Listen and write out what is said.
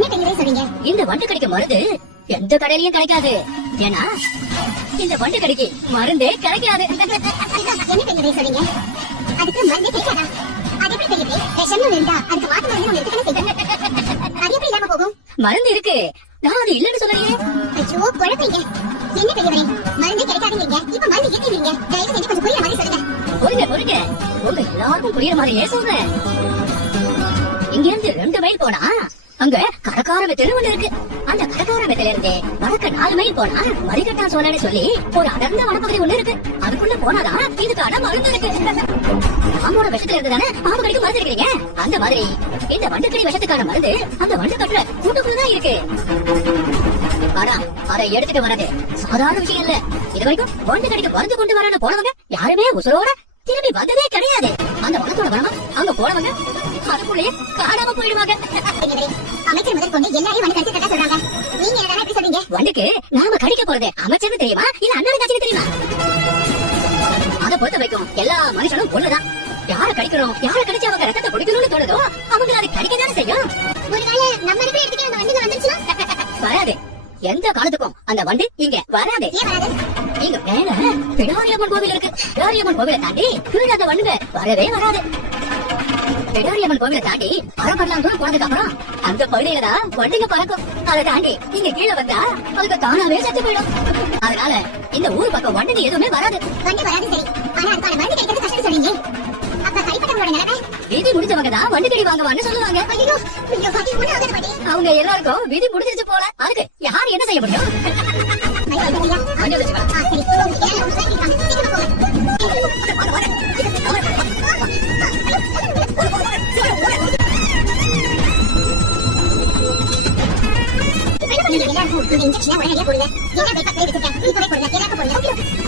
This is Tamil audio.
என்ன பெரியவரே சொல்றீங்க? இந்த வண்டு கடிக்க மருந்து எந்த கடையிலயும் கிடைக்காது. ஏன்னா இந்த வண்டு கடிக்கு மருந்தே கிடைக்காது. என்ன பெரியவரே சொல்றீங்க? அதுக்கு மருந்தே கிடைக்காதா? அது எப்படி பெரியவரே? விஷம் இருந்தா அதுக்கு மாத்து மருந்து நம்ம எடுத்துக்கணும் செய்யணும். அது எப்படி இல்லாம போகும்? மருந்து இருக்கு, நான் அது இல்லன்னு சொல்லலையே. ஐயோ குழப்பீங்க. என்ன பெரியவரே, மருந்தே கிடைக்காதுங்க. இப்ப மருந்து ஏத்திடுவீங்க. தயவு செஞ்சு கொஞ்சம் புரியுற மாதிரி சொல்லுங்க. பொறுங்க, உங்க எல்லாருக்கும் புரியுற மாதிரியே சொல்றேன். இங்க இருந்து 2 மைல் போனா அங்க கடக்கார வெத்தல ஒண்ணு இருக்கு. அந்த கடக்கார வெத்தல இருந்து வடக்க 4 மைல் போனா மரிகட்டா சோழன்னு சொல்லி ஒரு அடர்ந்த வனப்பகுதி ஒண்ணு இருக்கு. அதுக்குள்ள போனாதான் இதுக்கான மருந்து இருக்கு. பாம்போட விஷத்துல இருந்து தானே பாம்பு கடிக்கு மருந்து இருக்கிறீங்க. அந்த மாதிரி இந்த வண்டுக்கடி விஷத்துக்கான மருந்து அந்த வண்டு கட்டுற கூட்டுக்குள்ளதான் இருக்கு. ஆனா அதை எடுத்துட்டு வர்றது சாதாரண விஷயம் இல்ல. இது வரைக்கும் வண்டு கடிக்கு மருந்து கொண்டு வரன்னு போனவங்க யாருமே உசுரோட திரும்பி வந்ததே கிடையாது. அந்த வனத்தோட வரமா அங்க போனவங்க அதுக்குள்ளேயே காணாம போயிடுவாங்க. அமைச்சர் முதல் கொண்டு எல்லாரையும் வண்டு கடிச்சு கட்ட சொல்றாங்க. நீங்க என்ன எப்படி சொல்றீங்க? வண்டுக்கு நாம கடிக்க போறது அமைச்சருக்கு தெரியுமா இல்ல அண்ணன் காட்சிக்கு தெரியுமா? அதை பொறுத்த வரைக்கும் எல்லா மனுஷனும் ஒண்ணுதான். யார கடிக்கிறோம், யார கடிச்சு அவங்க ரத்தத்தை குடிக்கணும்னு தோணுதோ அவங்க அதை கடிக்கதானே செய்யும். ஒருவேளை நம்ம இருக்கிற இடத்துக்கு அந்த வண்டுங்க வந்துருச்சுன்னா வராது. எந்த காலத்துக்கும் அந்த வண்டு இங்க வராது. ஏன் வராது? இங்க மேல பிடாரியம்மன் கோவில் இருக்கு. பிடாரியம்மன் கோவிலை தாண்டி கீழே அந்த வண்டுங்க வரவே வராது. பிடாரியம்மன் கோவிலை தாண்டி பரப்படலாம் தூரம் போனதுக்கு அப்புறம் அந்த பகுதியில தான் வண்டுங்க பறக்கும். அதை தாண்டி இங்க கீழே வந்தா அதுக்கு தானாவே செத்து போயிடும். அதனால இந்த ஊர் பக்கம் வண்டுங்க எதுவுமே வராது. வண்டு வராது சரி, ஆனா அதுக்கான மருந்து கிடைக்கிறது கஷ்டம் சொல்றீங்க. அப்ப கைப்பற்றவங்களோட நிலைமை விதி முடிஞ்சவங்க தான் வண்டு கடி வாங்குவான்னு சொல்லுவாங்க. ஐயோ ஐயோ பாட்டி ஒண்ணு ஆகாத பாட்டி. அவங்க எல்லாருக்கும் விதி முடிஞ்சிருச்சு போல. அதுக்கு யார் என்ன செய்ய முடியும்? சரி இந்த இன்ஜெக்ஷன் உடனடியா போடுங்க. என்ன பேக்கப் வச்சிருக்கேன் இப்பவே போடுங்க. எல்லாருக்கும் போடுங்க.